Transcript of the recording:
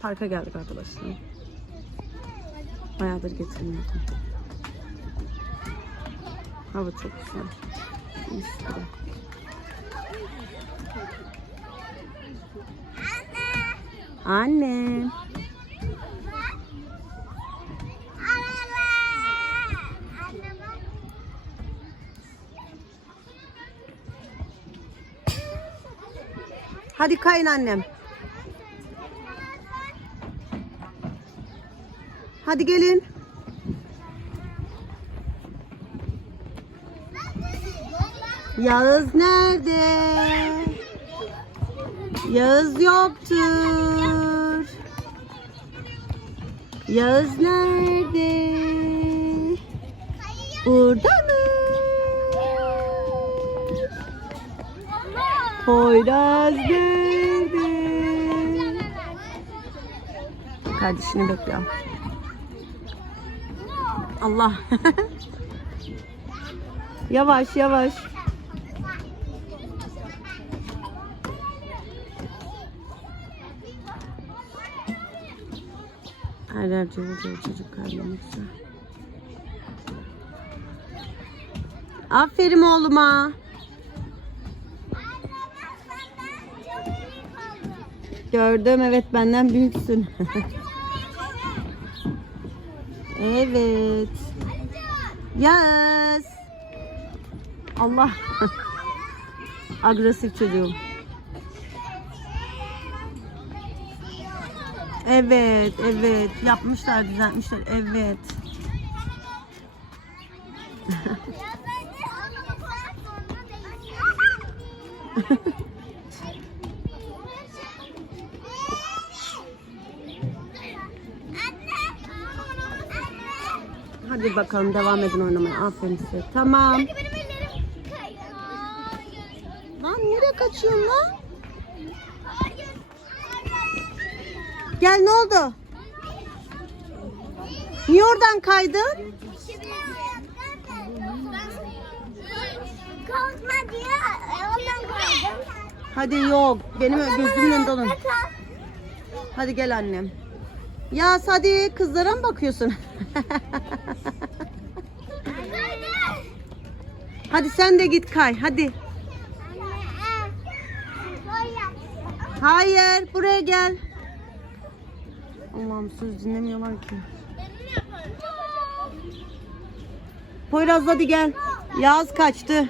Parka geldik arkadaşlar. Bayağıdır getirmiyordum. Hava çok güzel. İşte. Anne. Anne. Hadi kayın annem. Hadi gelin. Yağız nerede? Yağız yoktur. Yağız nerede? Burada mı? Poyraz nerede? Kardeşini bekliyor. Allah. yavaş yavaş. Her yer çocuk güzel. Aferin oğluma. Gördüm evet benden büyüksün. evet. Yes. Allah. Agresif çocuğum. Evet, evet. Yapmışlar, düzeltmişler. Evet. Hadi bakalım devam edin oynamaya. Aferin size. Tamam. Lan nereye kaçıyorsun lan? Gel ne oldu? Niye oradan kaydın? Kalkma diye ondan kaldım. Hadi yok. Benim gözümün önünde olun. Hadi gel annem. Ya hadi kızlara mı bakıyorsun? hadi sen de git kay. Hadi. Hayır, buraya gel. Allah'ım söz dinlemiyorlar ki. Poyraz hadi gel. Yaz kaçtı.